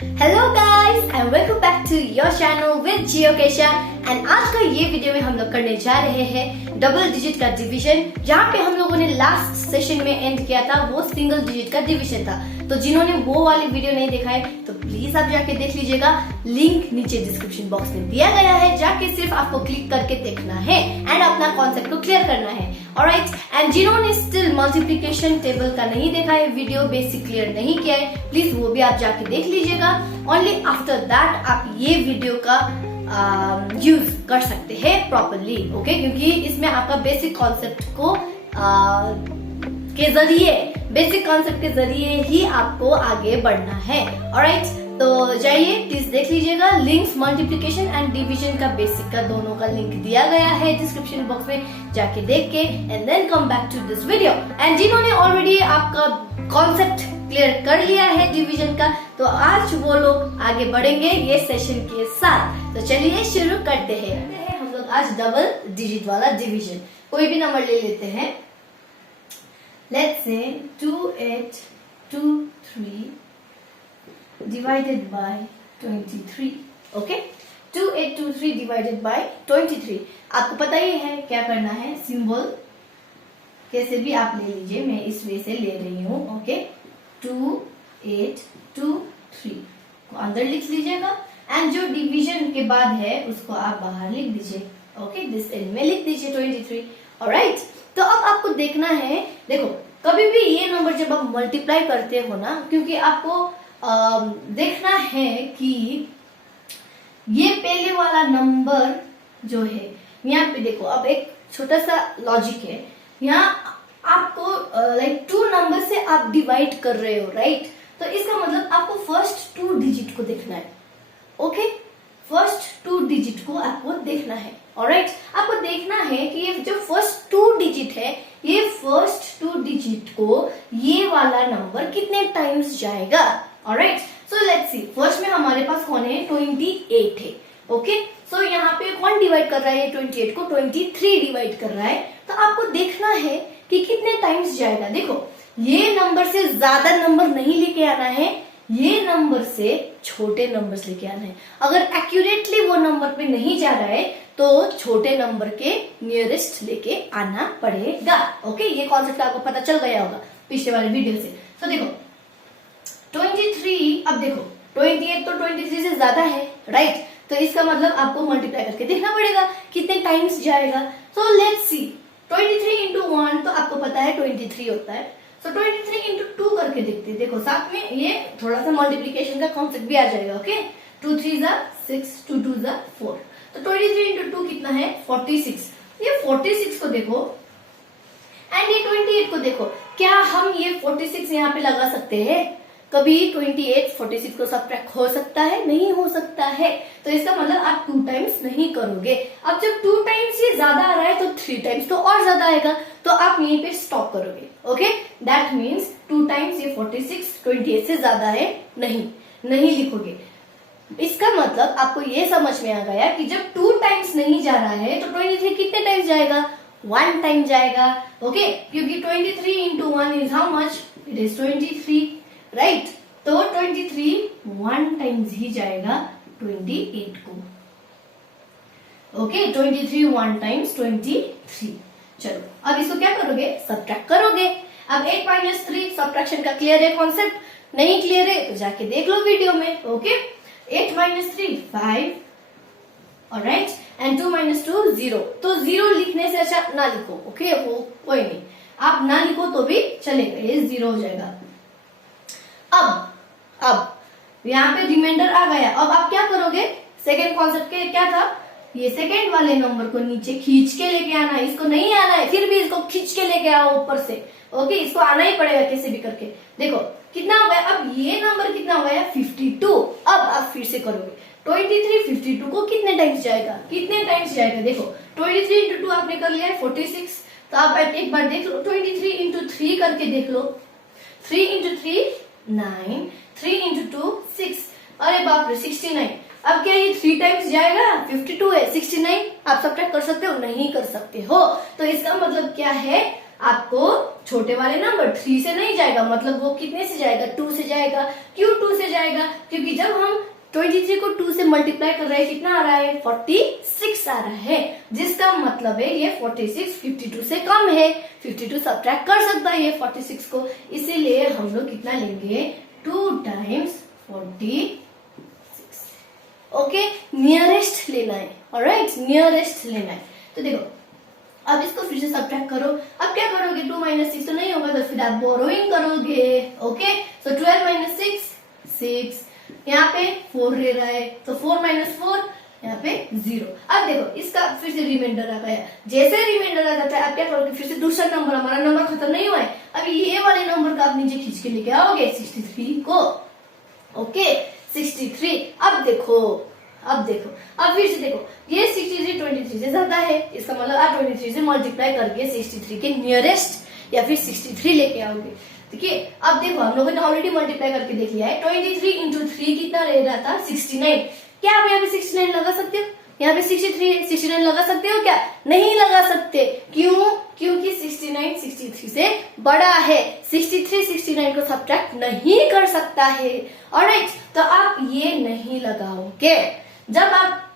Hello guys and welcome back to your channel with जियो केशा। And आज का ये वीडियो में हम लोग करने जा रहे हैं डबल डिजिट का डिवीजन। जहाँ पे हम लोगों ने लास्ट सेशन में एंड किया था वो सिंगल डिजिट का डिवीजन था। तो जिन्होंने वो वाली वीडियो नहीं देखा है तो प्लीज आप जाके देख लीजिएगा, लिंक नीचे डिस्क्रिप्शन बॉक्स में दिया गया है। जाके सिर्फ आपको क्लिक करके देखना है एंड अपना कॉन्सेप्ट को क्लियर करना है। ऑलराइट, एंड जिन्होंने स्टिल मल्टीप्लिकेशन टेबल का नहीं देखा है, वीडियो बेसिक क्लियर नहीं किया है, प्लीज वो भी आप जाके देख लीजिएगा। ओनली आफ्टर दैट आप ये वीडियो का यूज कर सकते हैं प्रॉपरली, ओके, क्योंकि इसमें आपका बेसिक कॉन्सेप्ट को बेसिक कॉन्सेप्ट के जरिए ही आपको आगे बढ़ना है। ऑलराइट, तो जाइए प्लीज देख लीजिएगा। लिंक्स मल्टीप्लिकेशन एंड डिवीजन का बेसिक का दोनों का लिंक दिया गया है डिस्क्रिप्शन बॉक्स में, जाके देख के and then come back to this video. And जिन्होंने ऑलरेडी आपका कॉन्सेप्ट क्लियर कर लिया है डिवीजन का, तो आज वो लोग आगे बढ़ेंगे ये सेशन के साथ। तो चलिए शुरू करते हैं। हम लोग आज डबल डिजिट वाला डिवीजन, कोई भी नंबर ले लेते हैं। Let's say 2823 divided by 23, okay, 2823 divided by 23। आपको पता ही है क्या करना है, सिंबल कैसे भी आप ले लीजिए, मैं इस वे से ले रही हूँ, ओके। 2823 को अंदर लिख लीजिएगा एंड जो डिवीजन के बाद है उसको आप बाहर लिख दीजिए, ओके, दिस एंड में लिख दीजिए 23। ऑलराइट, तो अब आपको देखना है, देखो कभी भी ये नंबर जब आप मल्टीप्लाई करते हो ना, क्योंकि आपको देखना है कि ये पहले वाला नंबर जो है, यहाँ पे देखो, अब एक छोटा सा लॉजिक है यहाँ, आपको लाइक 2 नंबर से आप डिवाइड कर रहे हो, राइट। तो इसका मतलब आपको फर्स्ट 2 डिजिट को देखना है, ओके, फर्स्ट 2 डिजिट को आपको देखना है। ऑलराइट, आपको देखना है कि ये जो फर्स्ट 2 डिजिट है, ये फर्स्ट 2 डिजिट को ये वाला नंबर कितने टाइम्स जाएगा। Alright, so let's see, first में हमारे पास कौन है, 28 है, ओके। सो यहाँ पे कौन डिवाइड कर रहा है, 28 को 23 डिवाइड कर रहा है। तो आपको देखना है कि कितने टाइम्स जाएगा। देखो, ये नंबर से ज्यादा नंबर नहीं लेके आना है, ये नंबर से छोटे नंबर्स लेके आना है। अगर एक्यूरेटली वो नंबर पे नहीं जा रहा है तो छोटे नंबर के नियरेस्ट लेके आना पड़ेगा, ओके। ये कॉन्सेप्ट आपको पता चल गया होगा पिछले वाले वीडियो से। तो देखो 23, अब देखो 28 तो 23 से ज्यादा है, राइट। तो इसका मतलब आपको मल्टीप्लाई करके देखना पड़ेगा कितने टाइम्स जाएगा। सो लेट्स सी, 23 इंटू 1 तो आपको पता है 23 होता है। सो 23 इंटू 2 करके देखते हैं। देखो साथ में ये थोड़ा सा मल्टीप्लीकेशन का कॉन्सेप्ट भी आ जाएगा, ओके। 2 3 6, 2 2 4। तो 23 इंटू 2 कितना है, 46। ये 46 को देखो एंड ये 28 को देखो, क्या हम ये 46 यहाँ पे लगा सकते हैं? कभी 28 46 को सब्ट्रैक्ट हो सकता है? नहीं हो सकता है। तो इसका मतलब आप 2 टाइम्स नहीं करोगे। अब जब 2 टाइम्स ये ज्यादा आ रहा है तो 3 टाइम्स तो और ज्यादा आएगा, तो आप यहीं पे स्टॉप करोगे, ओके। दैट मीन्स 2 टाइम्स ये 46 28 से ज्यादा है, नहीं लिखोगे। इसका मतलब आपको ये समझ में आ गया कि जब 2 टाइम्स नहीं जा रहा है तो 23 कितने टाइम्स जाएगा, 1 टाइम जाएगा, ओके। क्योंकि 23 into 1 is how much, it is 23, right. तो 23 1 टाइम्स ही जाएगा 28 को, ओके। 23 1 टाइम्स 23। चलो अब इसको क्या करोगे, सब्ट्रैक्ट करोगे। अब 8 - 3 सब्ट्रैक्शन का क्लियर है कॉन्सेप्ट? नहीं क्लियर है तो जाके देख लो वीडियो में, ओके। 8 - 3 5, alright, and 2 - 2 0। तो 0 लिखने से अच्छा ना लिखो, ओके, वो कोई नहीं, आप ना लिखो तो भी चलेगा, ये 0 हो जाएगा। अब यहाँ पे रिमाइंडर आ गया। अब आप क्या करोगे, सेकेंड कॉन्सेप्ट के क्या था, ये सेकेंड वाले नंबर को नीचे खींच के लेके आना है। इसको नहीं आना है, फिर भी इसको खींच के लेके आओ ऊपर से, ओके। इसको आना ही पड़ेगा कैसे भी करके। देखो कितना हो गया, अब ये नंबर कितना हो गया, 52। अब आप फिर से करोगे 23 52 को कितने टाइम्स जाएगा, देखो 23 इंटू 2 आपने कर लिया है 46। तो आप एक बार देख लो, 23 इंटू 3 करके देख लो, 3 इंटू 3 9, 3 इंटू 2 6, अरे बाप रे 69। अब क्या ये 3 टाइम्स जाएगा, 52 है, 69 आप सब्ट्रैक्ट कर सकते हो? नहीं कर सकते हो। तो इसका मतलब क्या है, आपको छोटे वाले नंबर 3 से नहीं जाएगा, मतलब वो कितने से जाएगा, 2 से जाएगा। क्यों 2 से जाएगा? क्योंकि जब हम 23 को 2 से मल्टीप्लाई कर रहे हैं कितना आ रहा है, 46 आ रहा है, जिसका मतलब है ये 46 52 से कम है। 52 सब्ट्रैक्ट कर सकता है ये 46 को, इसीलिए हम लोग कितना लेंगे, 2 टाइम्स 46। ओके, नियरेस्ट लेना है। ऑलराइट, नियरेस्ट लेना है। तो देखो अब इसको फिर से सब्ट्रैक्ट करो। अब क्या करोगे, 2 - 6 तो नहीं होगा, तो फिर आप बोरोइंग करोगे। ओके, सो 12 - 6 6, यहाँ पे 4 रह रहा है, तो 4 - 4 यहाँ पे 0। अब देखो इसका फिर से रिमाइंडर आ गया। जैसे रिमाइंडर आ जाता है आप क्या करोगे, फिर से दूसरा नंबर, हमारा नंबर खत्म नहीं हुआ है, अब ये वाले नंबर का आप नीचे खींच के लेके आओगे 63 को। ओके, 63। अब देखो अब फिर से देखो, ये 63 23 से ज्यादा है, इसका मतलब आप 23 से मल्टीप्लाई करके 63 के नियरेस्ट या फिर 63 लेके आओगे। देखिए अब देखो हम लोगों ने ऑलरेडी मल्टीप्लाई करके देख लिया है। 23 × 3 कितना रह रहा था, 69। क्या आप यहाँ पे 69 लगा सकते हो? यहाँ पे 69 लगा सकते हो क्या? नहीं लगा सकते। क्यों? क्योंकि 69 63 से बड़ा है। 63 69 को सब्ट्रैक्ट नहीं कर सकता है। ऑलराइट, तो आप ये नहीं लगाओगे। जब आप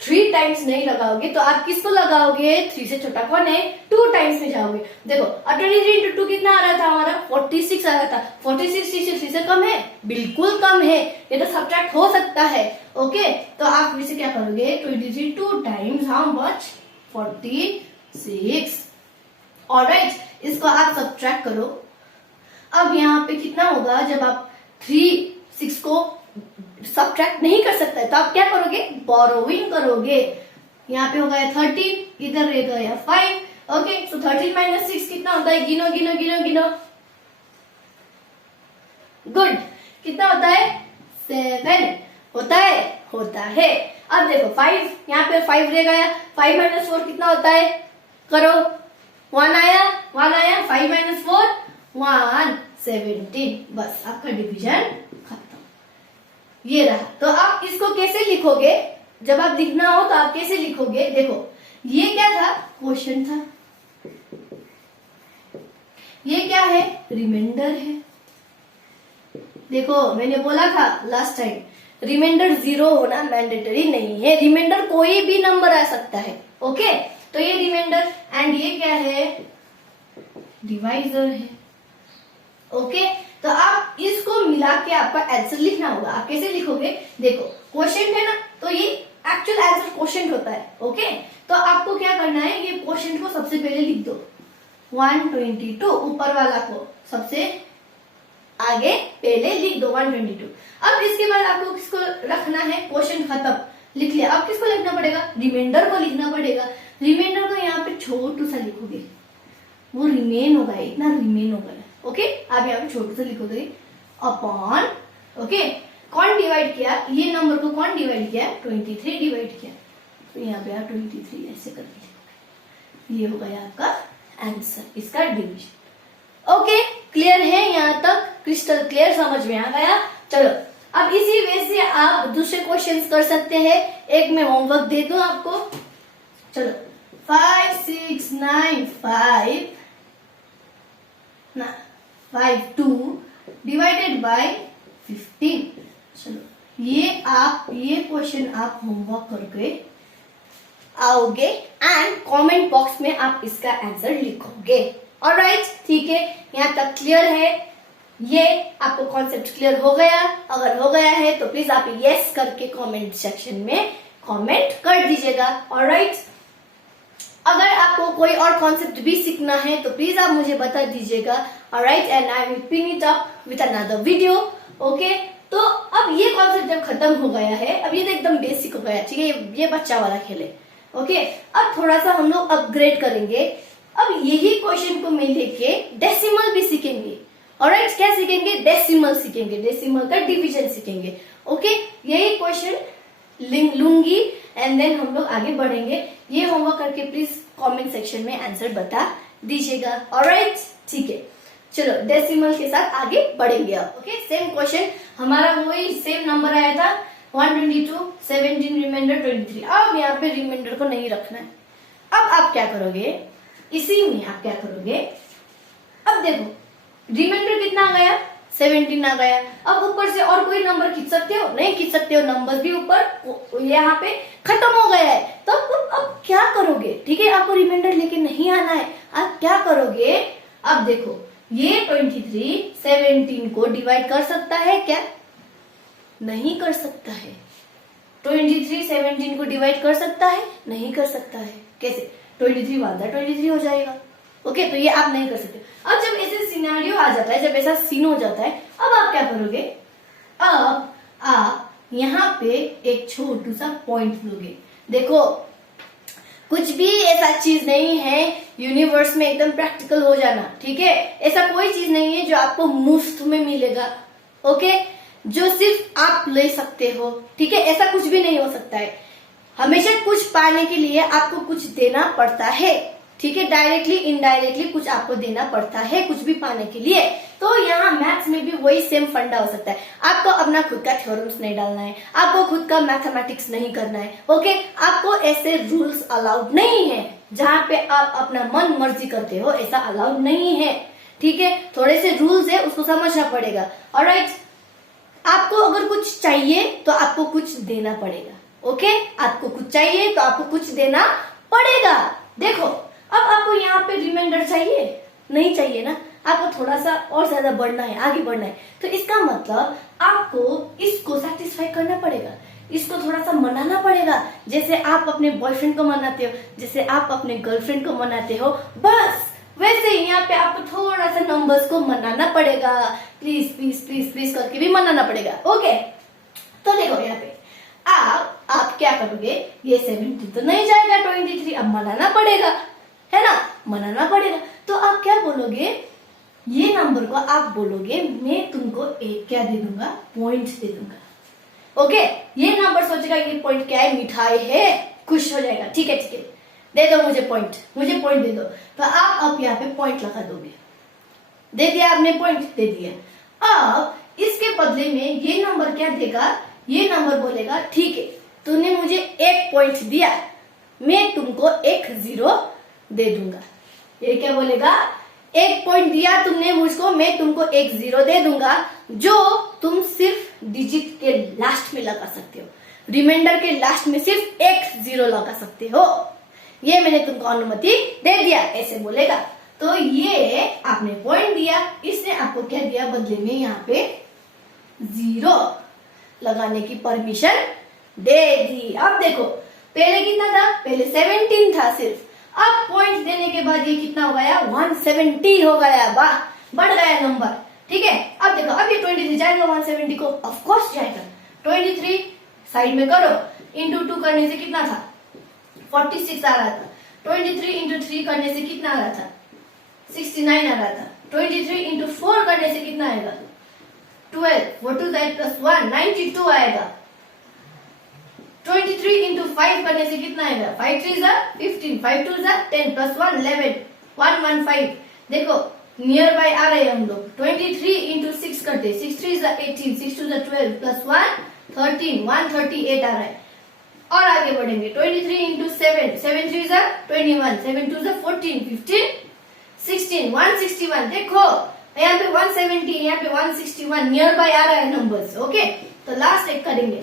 3 टाइम्स नहीं लगाओगे तो आप किसको लगाओगे, 3 से छोटा कौन है, 2 टाइम्स में जाओगे। देखो अब 23 × 2 कितना आ रहा था हमारा, 46 आ रहा था। 46 63 से कम है, बिल्कुल कम है, ये तो सब्ट्रैक्ट हो सकता है। ओके, तो आप फिर से क्या करोगे, 23 2 टाइम्स हाउ मच, 46। ऑलराइट, इसको आप सब्ट्रैक्ट करो। अब यहाँ पे कितना होगा, जब आप 3 6 को सब्ट्रैक्ट नहीं कर सकता है तो आप क्या करोगे, बोरोइंग करोगे। यहाँ पे हो गया 13, इधर रह गया 5। ओके, सो 13 - 6 कितना होता है, गिनो गिनो गिनो गिनो। गुड, कितना होता है, 7 होता है। अब देखो 5, यहाँ पे 5 रह गया, 5 - 4 कितना होता है, करो, 1 आया 5 - 4 1 17। बस आपका डिवीजन खत्म। ये रहा। तो आप इसको कैसे लिखोगे, जब आप लिखना हो तो आप कैसे लिखोगे, देखो ये क्या था, क्वेश्चन था, ये क्या है, रिमाइंडर है। देखो मैंने बोला था लास्ट टाइम, रिमाइंडर 0 होना मैंडेटरी नहीं है, रिमाइंडर कोई भी नंबर आ सकता है। ओके, तो ये रिमाइंडर, एंड ये क्या है, डिवाइजर है। ओके, तो आप इसको मिला के आपका आंसर लिखना होगा। आप कैसे लिखोगे, देखो क्वेश्चन है ना, तो ये एक्चुअल आंसर क्वेश्चन होता है। ओके, तो आपको क्या करना है, ये क्वेश्चन को सबसे पहले लिख दो, 122 ऊपर वाला को सबसे आगे पहले लिख दो 122। अब इसके बाद आपको किसको रखना है, क्वेश्चन खत्म, लिख लिया। अब किसको लिखना पड़ेगा, रिमाइंडर को लिखना पड़ेगा। रिमाइंडर को यहाँ पे छोटू सा लिखोगे, वो रिमेन होगा, इतना रिमेन होगा। ओके, आप यहाँ पे छोटू सा लिखोगे अपॉन, ओके, कौन डिवाइड किया, ये नंबर को कौन डिवाइड किया, 23 डिवाइड किया, तो यहाँ पे आप 23 ऐसे करके लिखोगे। ये होगा आपका आंसर, इसका डिवीजन। ओके, क्लियर है यहाँ तक, क्रिस्टल क्लियर, समझ में आ गया। चलो अब इसी वे से आप दूसरे क्वेश्चंस कर सकते हैं। एक मैं होमवर्क दे दूं आपको, चलो 5 6 9 5 2 डिवाइडेड बाय 15। चलो ये क्वेश्चन आप होमवर्क करके आओगे एंड कमेंट बॉक्स में आप इसका आंसर लिखोगे। ऑलराइट, ठीक है, यहाँ तक क्लियर है, ये आपको कॉन्सेप्ट क्लियर हो गया? अगर हो गया है तो प्लीज आप यस करके कमेंट सेक्शन में कमेंट कर दीजिएगा। ऑलराइट, अगर आपको कोई और कॉन्सेप्ट भी सीखना है तो प्लीज आप मुझे बता दीजिएगा। Alright, and I will pin it up with another video. Okay, तो अब ये कॉन्सेप्ट जब खत्म हो गया है, अब ये तो एकदम बेसिक हो गया, ठीक है, ये बच्चा वाला खेल है। ओके, अब थोड़ा सा हम लोग अपग्रेड करेंगे। अब यही क्वेश्चन को मैं लेके डेसिमल भी सीखेंगे। ऑलराइट, क्या सीखेंगे, डेसिमल सीखेंगे, डेसिमल का डिवीजन सीखेंगे। ओके, यही क्वेश्चन लूंगी एंड देन हम लोग आगे बढ़ेंगे। ये होमवर्क करके प्लीज कमेंट सेक्शन में आंसर बता दीजिएगा। ऑलराइट, ठीक है, चलो डेसिमल के साथ आगे बढ़ेंगे अब। ओके, सेम क्वेश्चन, हमारा वही सेम नंबर आया था 122 17 रिमाइंडर 23। अब यहाँ पे रिमाइंडर को नहीं रखना है। अब आप क्या करोगे, इसी में आप क्या करोगे, अब देखो रिमाइंडर कितना आ गया, 17 आ गया। अब ऊपर से और कोई नंबर खींच सकते हो, नहीं खींच सकते हो, नंबर भी ऊपर यहाँ पे खत्म हो गया है। तो अब क्या करोगे, ठीक है, आपको रिमाइंडर लेके नहीं आना है। आप क्या करोगे, अब देखो ये 23 17 को डिवाइड कर सकता है क्या, नहीं कर सकता है। 23 17 को डिवाइड कर सकता है, नहीं कर सकता है। कैसे, 23 1 23 हो जाएगा। ओके, तो ये आप नहीं कर सकते। अब जब ऐसे सिनेरियो आ जाता है, जब ऐसा सीन हो जाता है, अब आप क्या करोगे, अब आप यहाँ पे एक छोटू सा पॉइंट लोगे। देखो कुछ भी ऐसा चीज नहीं है यूनिवर्स में एकदम प्रैक्टिकल हो जाना, ठीक है, ऐसा कोई चीज नहीं है जो आपको मुफ्त में मिलेगा, ओके, जो सिर्फ आप ले सकते हो, ठीक है, ऐसा कुछ भी नहीं हो सकता है। हमेशा कुछ पाने के लिए आपको कुछ देना पड़ता है, ठीक है, डायरेक्टली इनडायरेक्टली कुछ आपको देना पड़ता है कुछ भी पाने के लिए। तो यहाँ मैथ्स में भी वही सेम फंडा हो सकता है। आपको अपना खुद का थ्योरम्स नहीं डालना है, आपको खुद का मैथमेटिक्स नहीं करना है, ओके, आपको ऐसे रूल्स अलाउड नहीं है जहाँ पे आप अपना मन मर्जी करते हो, ऐसा अलाउड नहीं है, ठीक है, थोड़े से रूल्स है उसको समझना पड़ेगा। ऑलराइट, आपको अगर कुछ चाहिए तो आपको कुछ देना पड़ेगा, ओके, आपको कुछ चाहिए तो आपको कुछ देना पड़ेगा। देखो अब आपको यहाँ पे रिमाइंडर चाहिए, नहीं चाहिए ना, आपको थोड़ा सा और ज्यादा बढ़ना है, आगे बढ़ना है, तो इसका मतलब आपको इसको सेटिस्फाई करना पड़ेगा, इसको थोड़ा सा मनाना पड़ेगा, जैसे आप अपने बॉयफ्रेंड को मनाते हो, जैसे आप अपने गर्लफ्रेंड को मनाते हो, बस वैसे ही यहाँ पे आपको थोड़ा सा नंबर्स को मनाना पड़ेगा, प्लीज प्लीज प्लीज प्लीज करके भी मनाना पड़ेगा, ओके। तो देखो यहाँ पे आप क्या करोगे, ये 70 तो नहीं जाएगा, 23 अब मनाना पड़ेगा, है ना, मनाना पड़ेगा। तो आप क्या बोलोगे, ये नंबर को आप बोलोगे मैं तुमको एक क्या दे दूंगा, पॉइंट दे दूंगा, ओके। ये नंबर सोचेगा ये पॉइंट क्या है, मिठाई है, खुश हो जाएगा, ठीक है ठीक है, दे दो मुझे पॉइंट, मुझे पॉइंट दे दो। तो आप अब यहाँ पे पॉइंट लगा दोगे, दे दिया आपने, पॉइंट दे दिया। अब इसके बदले में ये नंबर क्या देगा, ये नंबर बोलेगा ठीक है तूने मुझे एक पॉइंट दिया, मैं तुमको एक 0 दे दूंगा। ये क्या बोलेगा, एक पॉइंट दिया तुमने मुझको, मैं तुमको एक 0 दे दूंगा, जो तुम सिर्फ डिजिट के लास्ट में लगा सकते हो, रिमाइंडर के लास्ट में सिर्फ एक 0 लगा सकते हो, ये मैंने तुमको अनुमति दे दिया, ऐसे बोलेगा। तो ये आपने पॉइंट दिया, इसने आपको क्या दिया बदले में, यहाँ पे 0 लगाने की परमिशन दे दी। अब देखो पहले कितना था, पहले 17 था सिर्फ, अब पॉइंट देने के बाद ये कितना हो गया, 170 हो गया, वाह बढ़ गया नंबर, ठीक है। अब देखो अब ये 23 जाएगा 170 को, ऑफ कोर्स जाएगा। 23 साइड में करो, इंटू 2 करने से कितना था, 46 आ रहा था। 23 इंटू 3 करने से कितना आ रहा था, 69 आ रहा था। 23 इंटू 4 करने से कितना आएगा, 12, 4 2 प्लस 1 92 आएगा। 23 इंटू 5 करने से कितना आएगा, 5 3 15, 5 2 10 प्लस 1 11 115। देखो नियर बाय आ रहे हैं हम लोग। 23 इंटू 6 करते, 6 3 18, 6 2 12 प्लस 1 13 138 आ रहा है। और आगे बढ़ेंगे, 23 इंटू 7 7 3 21 7 2 14 15 16 161। देखो यहाँ पे 170, यहाँ पे 161, नियर बाय आ रहा है नंबर्स, ओके। तो लास्ट एक करेंगे,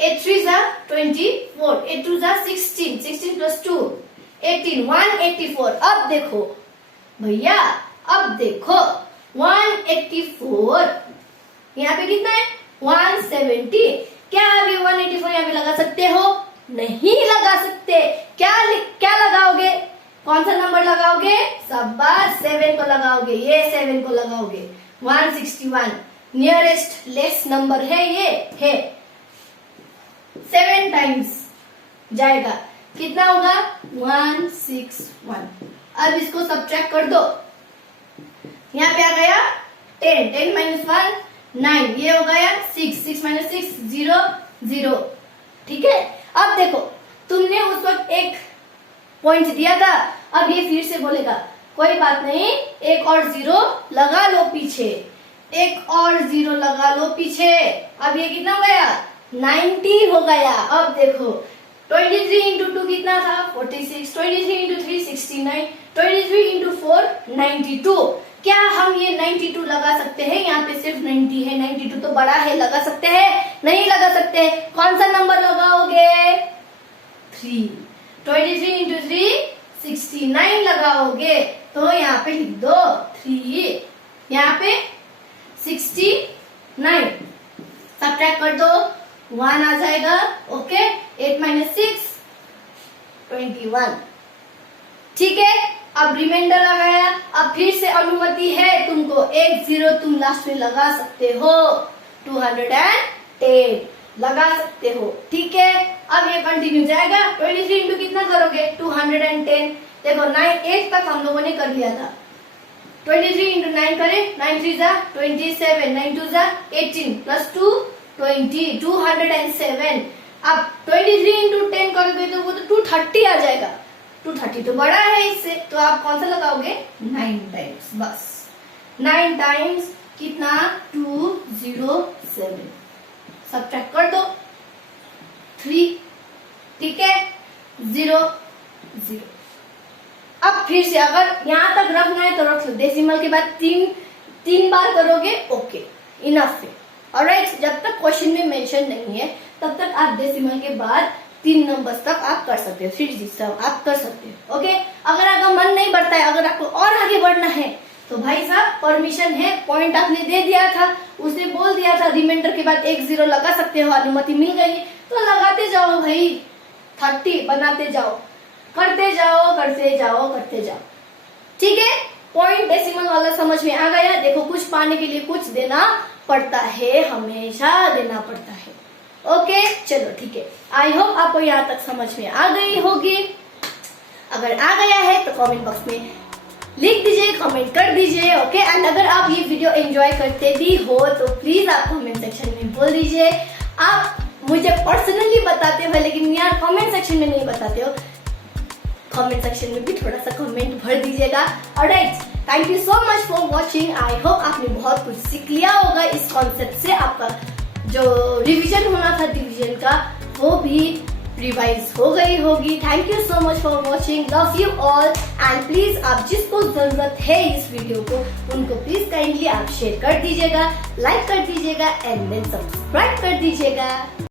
8 3 24, 8 2 16, 16 प्लस 2 18 184। अब देखो भैया, अब देखो 184, यहाँ पे कितना है 170। क्या अभी 184 यहाँ पे लगा सकते हो, नहीं लगा सकते। क्या लगाओगे, कौन सा नंबर लगाओगे, शाबाश 7 को लगाओगे, ये 7 को लगाओगे। 161 नियरेस्ट लेस नंबर है, ये है 7 टाइम्स जाएगा, कितना होगा 161। अब इसको सब्ट्रैक्ट कर दो, यहाँ पे आ गया 10 10 माइनस 1 9, ये हो गया 6 6 माइनस 6 0 0, ठीक है। अब देखो तुमने उस वक्त एक पॉइंट दिया था, अब ये फिर से बोलेगा कोई बात नहीं, एक और 0 लगा लो पीछे, एक और 0 लगा लो पीछे। अब ये कितना हो गया 90 हो गया। अब देखो 23 इंटू 2 कितना था 46, 23 इंटू 3 69, 23 इंटू 4 92। क्या हम ये 92 लगा सकते हैं? यहाँ पे सिर्फ 90 है, 92 तो बड़ा है, लगा सकते हैं? नहीं लगा सकते। कौन सा नंबर लगाओगे? 3। 23 इंटू 3 69 लगाओगे, तो यहाँ पे लिख दो 3, यहाँ पे 69, सब्ट्रैक्ट कर दो 1 आ जाएगा। ओके, 8 - 6 21। ठीक है, अब रिमाइंडर आ गया। अब फिर से अनुमति है तुमको, 1 0 तुम लास्ट में लगा सकते हो, 210 लगा सकते हो। ठीक है, अब ये कंटिन्यू जाएगा। 23 इंटू कितना करोगे? 210। देखो 9 8 तक हम लोगों ने कर लिया था। 23 इंटू 9 करें, 9 3 जा 27, 9 2 जा 18 प्लस 2 20, 207। अब 23 इंटू 10 करोगे तो वो तो 230 आ जाएगा। 230 तो बड़ा है इससे, तो आप कौन सा लगाओगे? 9 टाइम्स, बस 9 टाइम्स कितना? 207। सब्ट्रैक्ट कर दो 3। ठीक है, 0 0। अब फिर से अगर यहाँ तक रखना है तो रख लो, डेसिमल के बाद 3 बार करोगे, ओके इनफ है। ऑलराइट, जब तक क्वेश्चन में मेंशन नहीं है तब तक आप डेसिमल के बाद 3 नंबर्स तक आप कर सकते हो, फिर जिस सब आप कर सकते हो। ओके, अगर आपका मन नहीं बढ़ता है, अगर आपको और आगे बढ़ना है तो भाई साहब परमिशन है, पॉइंट आपने दे दिया था, उसने बोल दिया था रिमाइंडर के बाद 1 0 लगा सकते हो, अनुमति मिल गई तो लगाते जाओ भाई, 30 बनाते जाओ, करते जाओ करते जाओ करते जाओ। ठीक है, पॉइंट डेसिमल वाला समझ में आ गया। देखो, कुछ पाने के लिए कुछ देना पड़ता है, हमेशा देना पड़ता है। ओके चलो ठीक है, आई होप आपको यहाँ तक समझ में आ गई होगी। अगर आ गया है तो कमेंट बॉक्स में लिख दीजिए, कमेंट कर दीजिए। ओके, एंड अगर आप ये वीडियो एंजॉय करते भी हो तो प्लीज आप कमेंट सेक्शन में बोल दीजिए। आप मुझे पर्सनली बताते हो लेकिन यार कमेंट सेक्शन में नहीं बताते हो, कमेंट सेक्शन में भी थोड़ा सा कमेंट भर दीजिएगा। Alright, thank you so much for watching. I hope आपने बहुत कुछ सीख लिया होगा इस कॉन्सेप्ट से। आपका जो रिवीजन होना था डिवीजन का वो भी रिवाइज हो गई होगी। Thank you so much for watching, love you all. And please आप जिसको जरूरत है इस वीडियो को उनको प्लीज काइंडली आप शेयर कर दीजिएगा, लाइक कर दीजिएगा एंड देन सब्सक्राइब कर दीजिएगा।